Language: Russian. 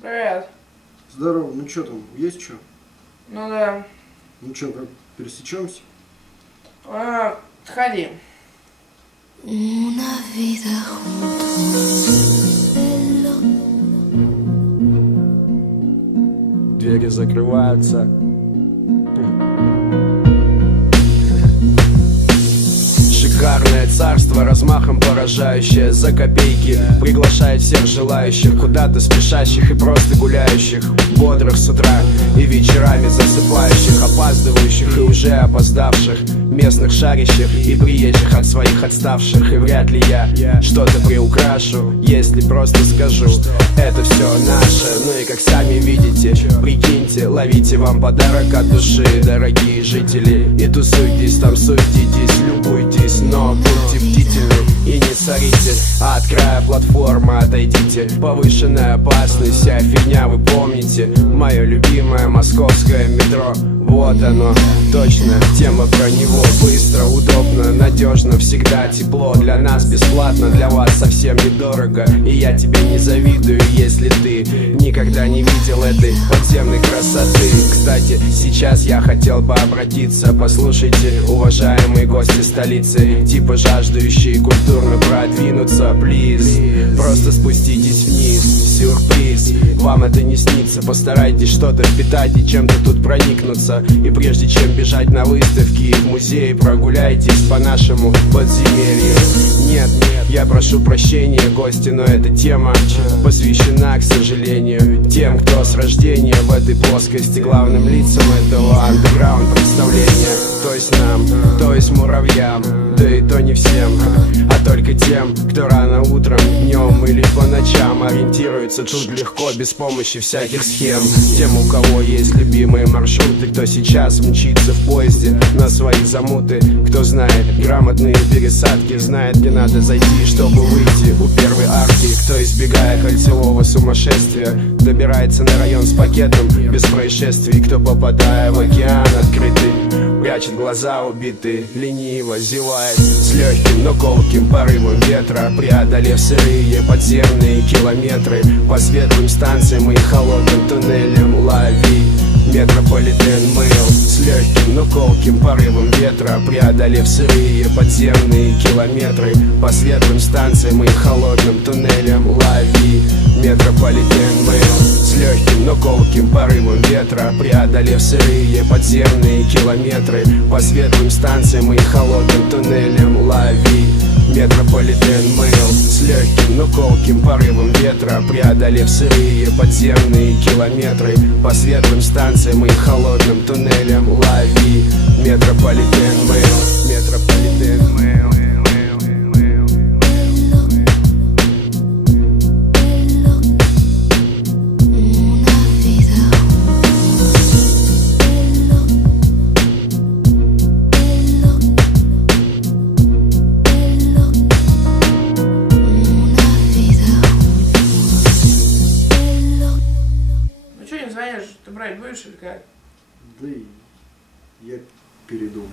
Привет. Здорово, ну чё там, есть чё? Ну да. Ну чё, как пересечемся? Сходи. Una vida juntos. Двери закрываются. Шикарное царство, размахом поражающее, за копейки приглашает всех желающих, куда-то спешащих и просто гуляющих, бодрых с утра и вечерами засыпающих, опаздывающих и уже опоздавших, местных шарящих и приезжих от своих отставших. И вряд ли я что-то приукрашу, если просто скажу: это все наше. Ну и как сами видите, прикиньте, ловите вам подарок от души, дорогие жители, и тусуйтесь там, суетитесь, любуйтесь, но будьте бдительны и не сорите. А от края платформы отойдите, повышенная опасность, вся фигня, вы помните. Мое любимое московское метро, вот оно, точно, тема про него. Быстро, удобно, надежно, всегда тепло. Для нас бесплатно, для вас совсем недорого. И я тебе не завидую, если ты никогда не видел этой подземной красоты. Кстати, сейчас я хотел бы обратиться: послушайте, уважаемые гости столицы, типа жаждущие культурно продвинуться, плиз, просто спуститесь вниз, сюрприз, вам это не снится. Постарайтесь что-то впитать и чем-то тут проникнуться. И прежде чем бежать на выставки и в музей, прогуляйтесь по нашему подземелью. Нет, я прошу прощения, гости, но эта тема посвящена, к сожалению, тем, кто с рождения в этой плоскости главным лицам этого андеграунд представления. То есть нам, то есть муравьям, да и то не всем, а только тем, кто рано утром, днем или по ночам ориентируется тут легко, без помощи всяких схем. Тем, у кого есть любимые маршруты, кто сейчас мчится в поезде на свои замуты, кто знает грамотные пересадки, знает, где надо зайти, чтобы выйти у первой арки, кто, избегая кольцевого сумасшествия, добирается на район с пакетом без происшествий, кто, попадая в океан открытый, прячет глаза убитые, лениво зевает с легким, но колким порывом ветра, преодолев сырые подземные километры по светлым станциям и холодным туннелям. Лови метрополитен мыл с легким, но колким порывом ветра, преодолев сырые подземные километры по светлым станциям и холодным туннелям. Лови метрополитен мыл с легким, но колким порывом ветра, преодолев сырые подземные километры по светлым станциям и холодным туннелям. Лови метрополитен мыл с легким, но колким порывом ветра, преодолев сырые подземные километры по светлым станциям и холодным туннелям. Лови метрополитен мыл, метрополитен мыл. Ну что не звонишь? Ты брать будешь или как? Да и я передумал.